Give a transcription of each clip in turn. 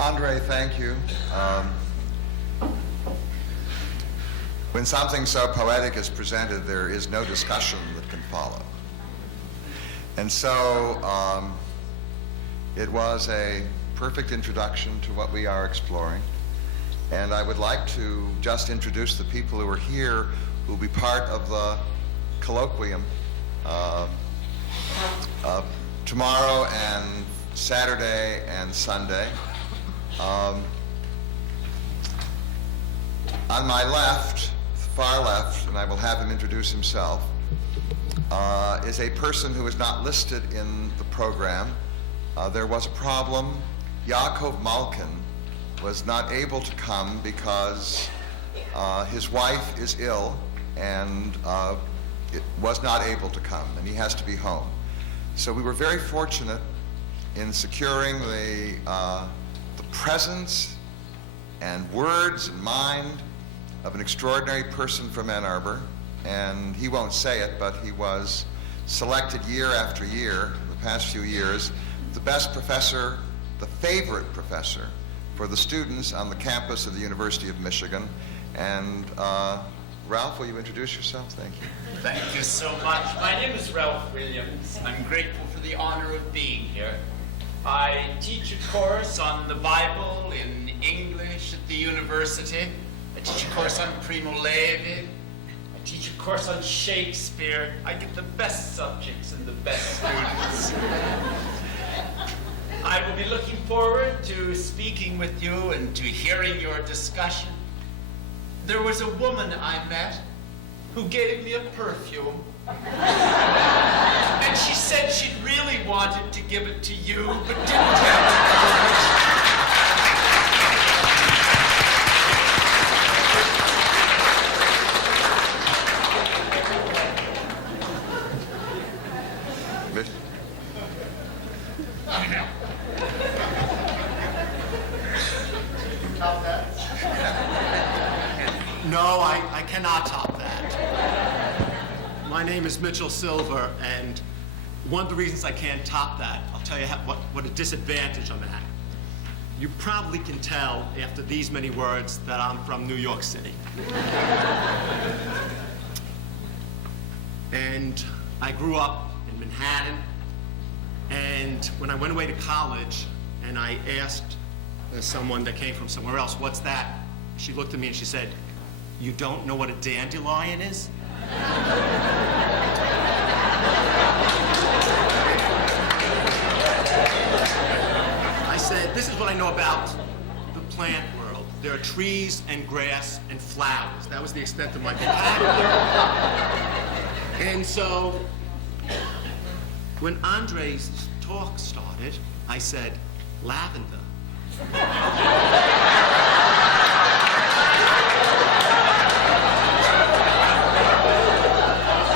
Andre, thank you. When something so poetic is presented, there is no discussion that can follow. And so it was a perfect introduction to what we are exploring. And I would like to just introduce the people who are here who will be part of the colloquium tomorrow and Saturday and Sunday. On my left, far left, and I will have him introduce himself, is a person who is not listed in the program. There was a problem. Yaakov Malkin was not able to come because his wife is ill and was not able to come, and he has to be home. So we were very fortunate in securing the presence and words and mind of an extraordinary person from Ann Arbor, and he won't say it, but he was selected year after year, the past few years, the best professor, the favorite professor for the students on the campus of the University of Michigan. And Ralph, will you introduce yourself? Thank you. Thank you so much. My name is Ralph Williams. I'm grateful for the honor of being here. I teach a course on the Bible in English at the university. I teach a course on Primo Levi. I teach a course on Shakespeare. I get the best subjects and the best students. I will be looking forward to speaking with you and to hearing your discussion. There was a woman I met who gave me a perfume. And she said she'd really wanted to give it to you, but didn't have the courage. Top that? No, I cannot top that. My name is Mitchell Silver, and one of the reasons I can't top that, I'll tell you what a disadvantage I'm at. You probably can tell after these many words that I'm from New York City. And I grew up in Manhattan, and when I went away to college and I asked someone that came from somewhere else, "What's that?" She looked at me and she said, "You don't know what a dandelion is?" I said, "This is what I know about the plant world. There are trees and grass and flowers." That was the extent of my vocabulary. And so, when Andre's talk started, I said, "Lavender."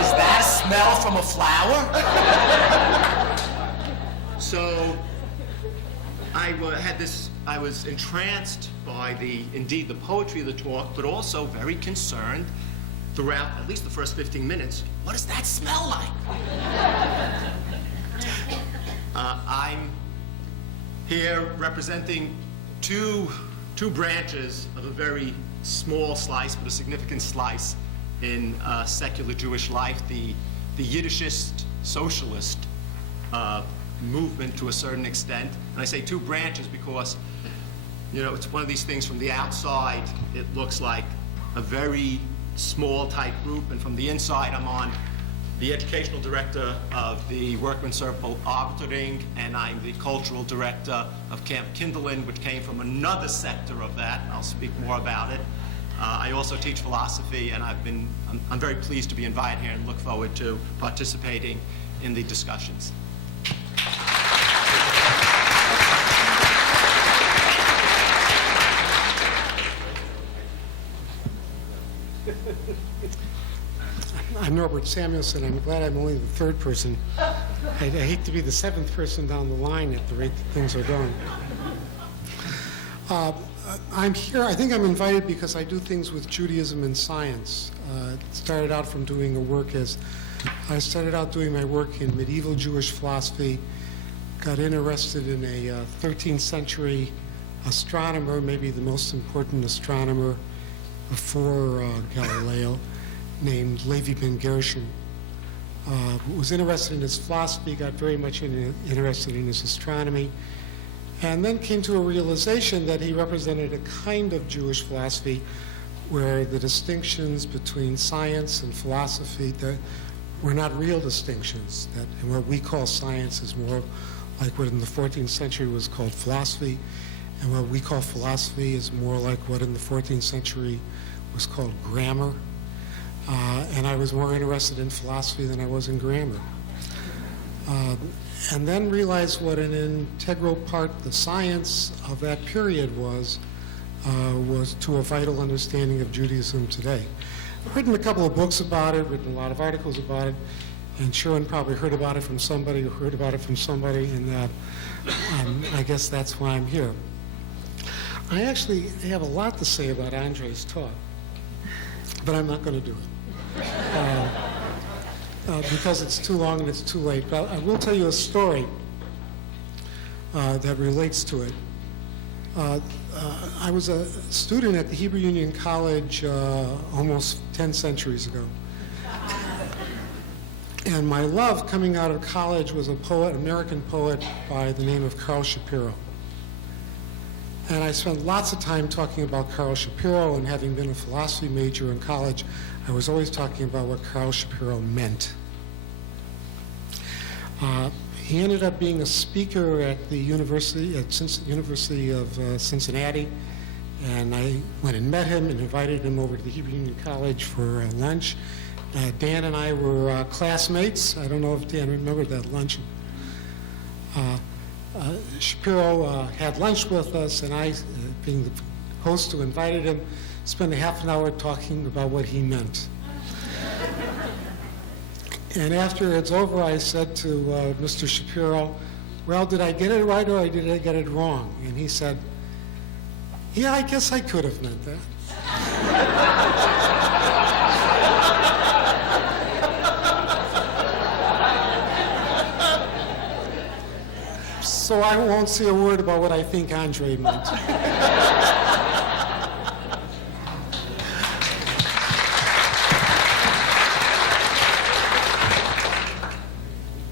Is that a smell from a flower? So I was entranced by indeed the poetry of the talk, but also very concerned throughout at least the first 15 minutes. What does that smell like? I'm here representing two branches of a very small slice, but a significant slice in secular Jewish life, the Yiddishist socialist movement to a certain extent. And I say two branches because, it's one of these things from the outside, it looks like a very small type group, and from the inside I'm on the educational director of the Workmen's Circle Arbitering, and I'm the cultural director of Camp Kindlein, which came from another sector of that, and I'll speak more about it. I also teach philosophy, and I'm very pleased to be invited here and look forward to participating in the discussions. I'm Norbert Samuelson. I'm glad I'm only the third person. I hate to be the seventh person down the line at the rate that things are going. I'm here, I think I'm invited because I do things with Judaism and science. Started out from doing I started out doing my work in medieval Jewish philosophy, got interested in a 13th century astronomer, maybe the most important astronomer before Galileo, named Levi Ben Gershom, was interested in his philosophy, got very much interested in his astronomy, and then came to a realization that he represented a kind of Jewish philosophy where the distinctions between science and philosophy that were not real distinctions, that what we call science is more like what in the 14th century was called philosophy, and what we call philosophy is more like what in the 14th century was called grammar. And I was more interested in philosophy than I was in grammar. And then realized what an integral part the science of that period was to a vital understanding of Judaism today. I've written a couple of books about it, written a lot of articles about it, and Sherwin probably heard about it from somebody who heard about it from somebody, and I guess that's why I'm here. I actually have a lot to say about Andre's talk, but I'm not going to do it because it's too long and it's too late. But I will tell you a story that relates to it. I was a student at the Hebrew Union College almost 10 centuries ago. And my love coming out of college was a poet, American poet by the name of Carl Shapiro. And I spent lots of time talking about Carl Shapiro, and having been a philosophy major in college, I was always talking about what Carl Shapiro meant. He ended up being a speaker at the University of Cincinnati, and I went and met him and invited him over to the Hebrew Union College for lunch. Dan and I were classmates. I don't know if Dan remembered that lunch. Shapiro had lunch with us, and I, being the host who invited him, spent a half an hour talking about what he meant. And after it's over, I said to Mr. Shapiro, well, did I get it right or did I get it wrong? And he said, yeah, I guess I could have meant that. So I won't say a word about what I think Andre meant.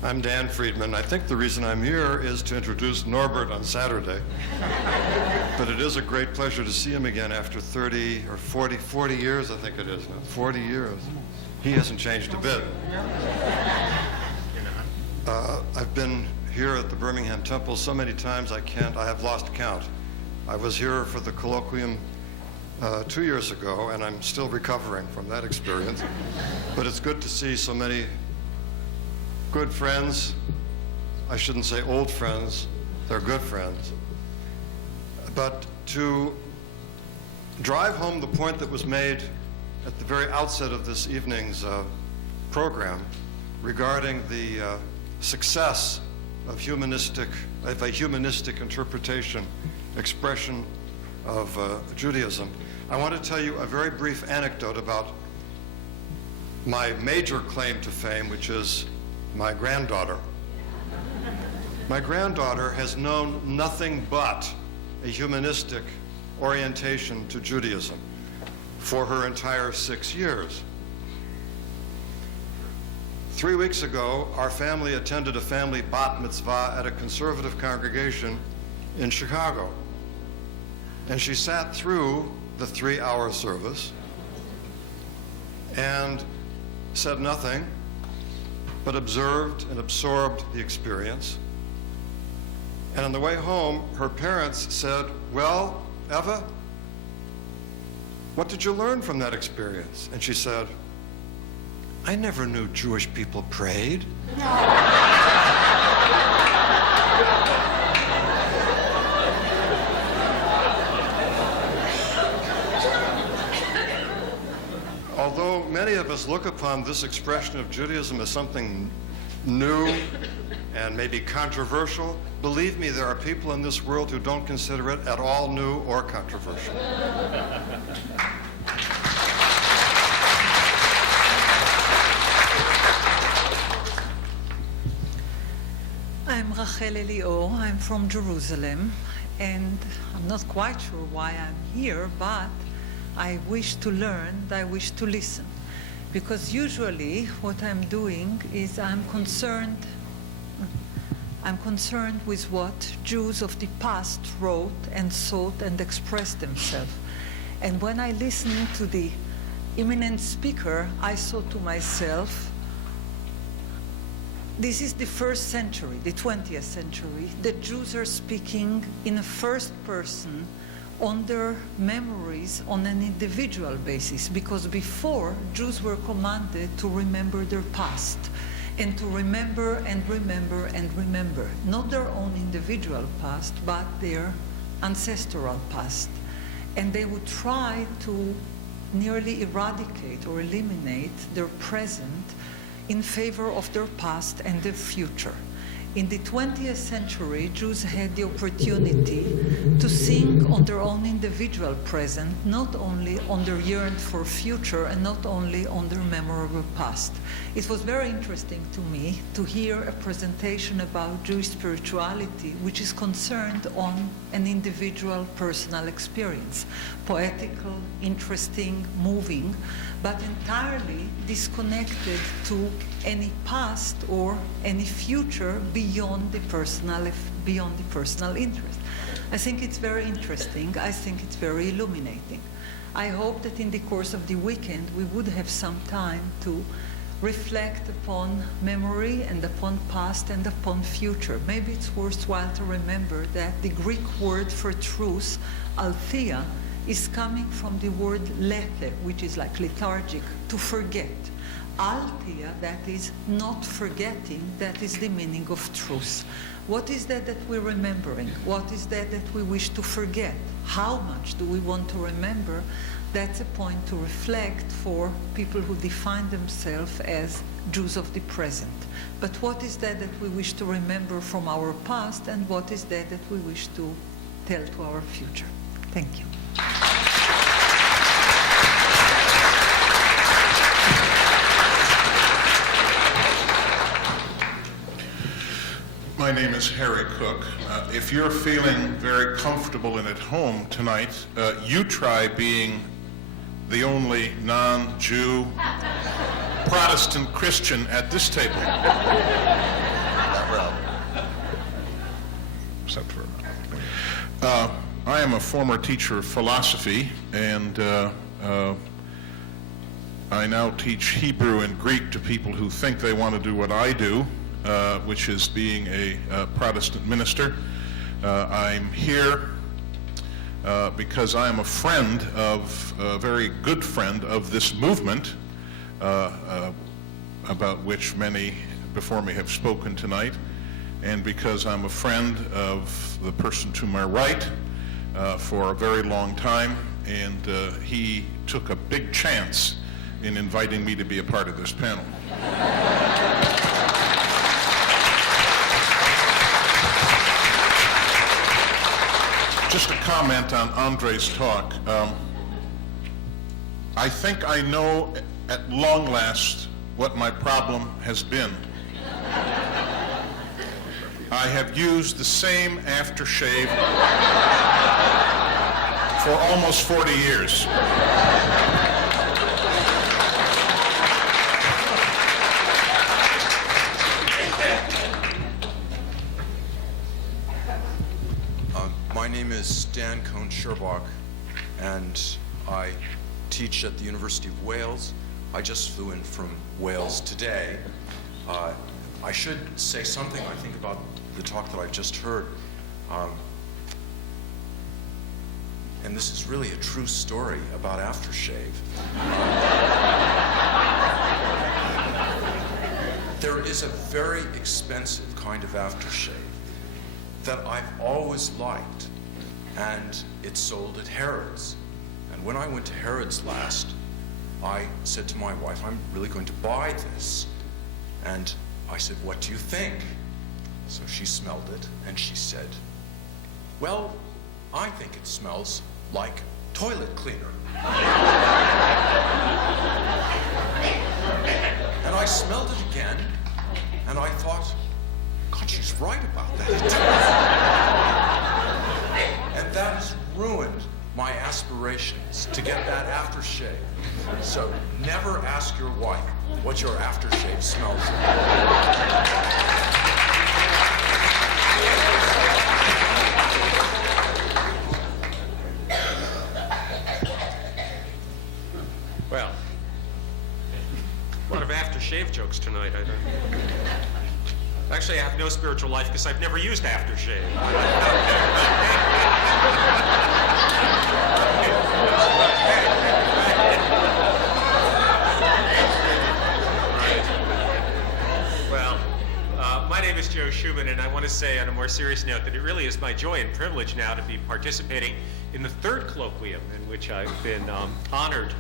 I'm Dan Friedman. I think the reason I'm here is to introduce Norbert on Saturday. But it is a great pleasure to see him again after 30 or 40 years, I think it is now. 40 years. He hasn't changed a bit. I've been here at the Birmingham Temple so many times I have lost count. I was here for the Colloquium 2 years ago, and I'm still recovering from that experience. But it's good to see so many good friends. I shouldn't say old friends, they're good friends. But to drive home the point that was made at the very outset of this evening's program regarding the success of a humanistic interpretation, expression of Judaism, I want to tell you a very brief anecdote about my major claim to fame, which is my granddaughter. My granddaughter has known nothing but a humanistic orientation to Judaism for her entire 6 years. 3 weeks ago, our family attended a family bat mitzvah at a conservative congregation in Chicago. And she sat through the 3-hour service and said nothing, but observed and absorbed the experience. And on the way home, her parents said, well, Eva, what did you learn from that experience? And she said, I never knew Jewish people prayed. Although many of us look upon this expression of Judaism as something new and maybe controversial, believe me, there are people in this world who don't consider it at all new or controversial. I'm Rachel Elior. I'm from Jerusalem. and I'm not quite sure why I'm here, but I wish to learn, I wish to listen. Because usually what I'm doing is I'm concerned with what Jews of the past wrote and thought and expressed themselves. And when I listened to the eminent speaker, I thought to myself, this is the first century, the 20th century. The Jews are speaking in a first person on their memories on an individual basis, because before, Jews were commanded to remember their past and to remember and remember and remember, not their own individual past, but their ancestral past. And they would try to nearly eradicate or eliminate their present in favor of their past and their future. In the 20th century, Jews had the opportunity to think on their own individual present, not only on their yearn for future and not only on their memorable past. It was very interesting to me to hear a presentation about Jewish spirituality, which is concerned on an individual personal experience, poetical, interesting, moving, but entirely disconnected to any past or any future beyond the personal interest. I think it's very interesting. I think it's very illuminating. I hope that in the course of the weekend we would have some time to reflect upon memory and upon past and upon future. Maybe it's worthwhile to remember that the Greek word for truth, althea, is coming from the word lethe, which is like lethargic, to forget. Althea, that is not forgetting, that is the meaning of truth. What is that we're remembering? What is that we wish to forget? How much do we want to remember? That's a point to reflect for people who define themselves as Jews of the present. But what is that we wish to remember from our past, and what is that we wish to tell to our future? Thank you. My name is Harry Cook. If you're feeling very comfortable and at home tonight, you try being the only non-Jew Protestant Christian at this table. Except for I am a former teacher of philosophy, and I now teach Hebrew and Greek to people who think they want to do what I do, which is being a Protestant minister. I'm here because I am a friend of, a very good friend of this movement, about which many before me have spoken tonight, and because I'm a friend of the person to my right for a very long time, and he took a big chance in inviting me to be a part of this panel. Just a comment on Andre's talk. I think I know at long last what my problem has been. I have used the same aftershave for almost 40 years. My name is Dan Cohn-Sherbach, and I teach at the University of Wales. I just flew in from Wales today. I should say something, I think, about the talk that I've just heard. And this is really a true story about aftershave. There is a very expensive kind of aftershave that I've always liked, and it's sold at Harrods. And when I went to Harrods last, I said to my wife, I'm really going to buy this. And I said, what do you think? So she smelled it, and she said, well, I think it smells like toilet cleaner. And I smelled it again, and I thought, God, she's right about that. And that has ruined my aspirations to get that aftershave. So never ask your wife what your aftershave smells like. Well, a lot of aftershave jokes tonight. Actually, I have no spiritual life because I've never used aftershave. Well, my name is Joe Schumann, and I want to say on a more serious note that it really is my joy and privilege now to be participating in the third colloquium in which I've been honored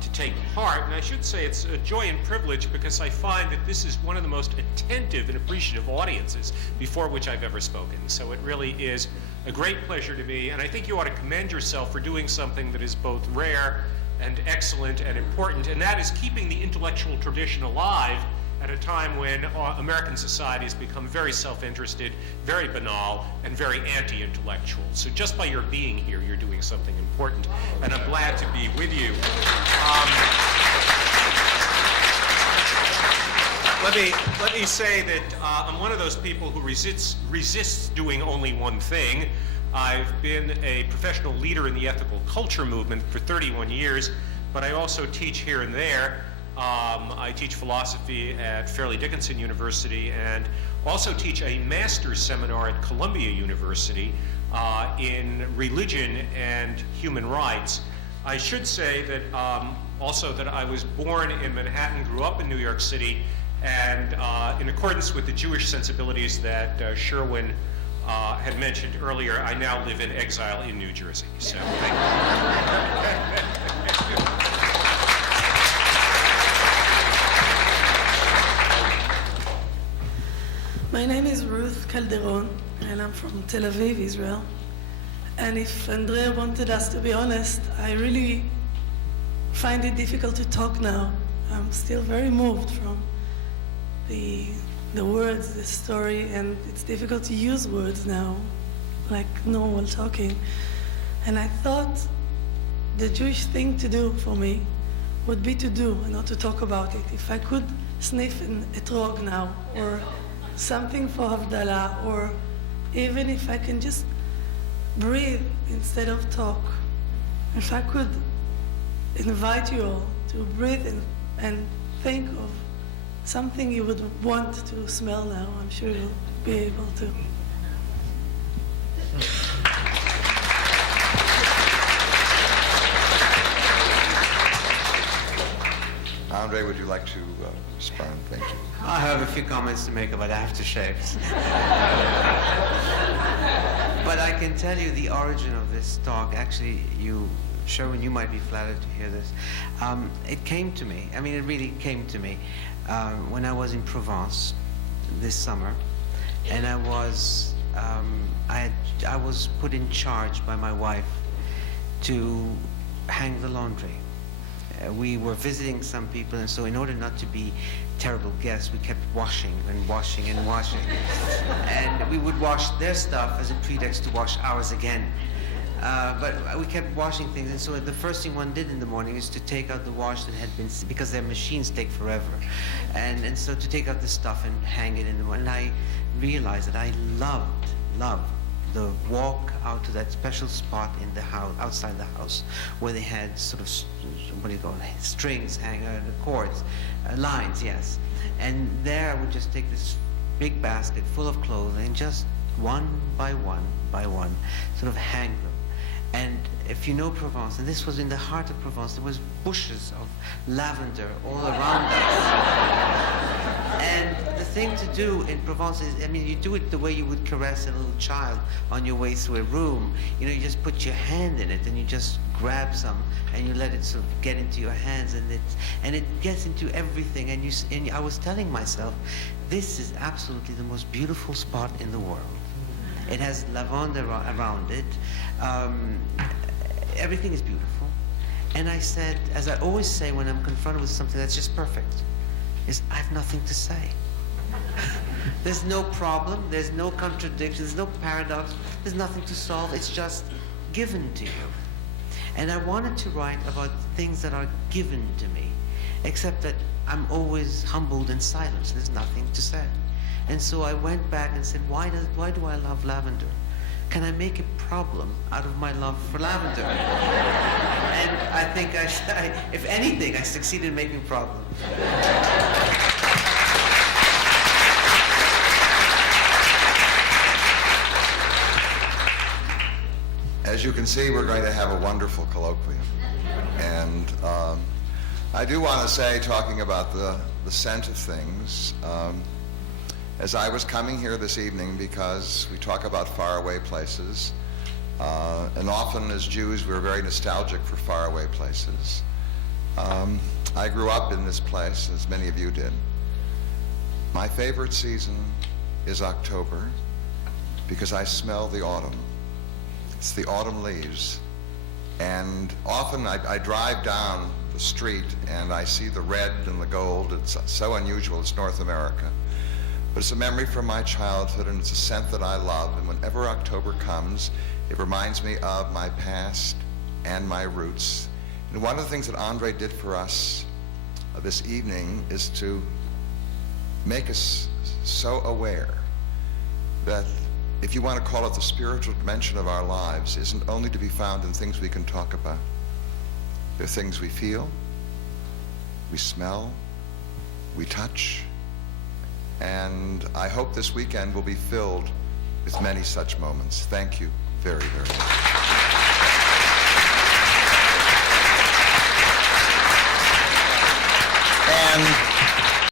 to take part. And I should say it's a joy and privilege because I find that this is one of the most attentive and appreciative audiences before which I've ever spoken. So it really is a great pleasure to me, and I think you ought to commend yourself for doing something that is both rare and excellent and important, and that is keeping the intellectual tradition alive at a time when American society has become very self-interested, very banal, and very anti-intellectual. So just by your being here, you're doing something important, and I'm glad to be with you. Let me say that I'm one of those people who resists doing only one thing. I've been a professional leader in the ethical culture movement for 31 years, but I also teach here and there. I teach philosophy at Fairleigh Dickinson University and also teach a master's seminar at Columbia University in religion and human rights. I should say that also that I was born in Manhattan, grew up in New York City, and in accordance with the Jewish sensibilities that Sherwin had mentioned earlier, I now live in exile in New Jersey. So thank you. My name is Ruth Calderon, and I'm from Tel Aviv, Israel. And if Andrea wanted us to be honest, I really find it difficult to talk now. I'm still very moved from the words, the story, and it's difficult to use words now, like normal talking. And I thought the Jewish thing to do for me would be to do and not to talk about it. If I could sniff an etrog now, or something for Havdalah, or even if I can just breathe instead of talk. If I could invite you all to breathe and think of something you would want to smell now, I'm sure you'll be able to. Andre, would you like to respond? Thank you. I have a few comments to make about aftershaves. But I can tell you the origin of this talk. Actually, Sherwin, you might be flattered to hear this. It came to me. I mean, it really came to me when I was in Provence this summer, and I was put in charge by my wife to hang the laundry. We were visiting some people, and so in order not to be terrible guests, we kept washing and washing and washing. And we would wash their stuff as a pretext to wash ours again. But we kept washing things, and so the first thing one did in the morning is to take out the wash that had been, because their machines take forever. And so to take out the stuff and hang it in the morning. And I realized that I loved the walk out to that special spot in the house, outside the house, where they had sort of, what do you call it, strings, cords, lines, yes. And there I would just take this big basket full of clothes and just one by one, sort of hang them. And if you know Provence, and this was in the heart of Provence, there was bushes of lavender all around us. And the thing to do in Provence is, I mean, you do it the way you would caress a little child on your way through a room. You know, you just put your hand in it and you just grab some and you let it sort of get into your hands, and it gets into everything. And I was telling myself, this is absolutely the most beautiful spot in the world. It has lavender around it. Everything is beautiful. And I said, as I always say when I'm confronted with something that's just perfect, is I have nothing to say. There's no problem, there's no contradiction, there's no paradox, There's nothing to solve. It's just given to you. And I wanted to write about things that are given to me, except that I'm always humbled in silence. There's nothing to say. And so I went back and said, why do I love lavender? Can I make a problem out of my love for lavender? And I think if anything, I succeeded in making a problem. As you can see, we're going to have a wonderful colloquium. And I do want to say, talking about the scent of things, as I was coming here this evening, because we talk about faraway places, and often as Jews we're very nostalgic for faraway places. I grew up in this place, as many of you did. My favorite season is October, because I smell the autumn. It's the autumn leaves. And often I drive down the street and I see the red and the gold. It's so unusual, it's North America. But it's a memory from my childhood, and it's a scent that I love. And whenever October comes, it reminds me of my past and my roots. And one of the things that Andre did for us this evening is to make us so aware that, if you want to call it the spiritual dimension of our lives, isn't only to be found in things we can talk about. They're things we feel, we smell, we touch, and I hope this weekend will be filled with many such moments. Thank you very, very much. And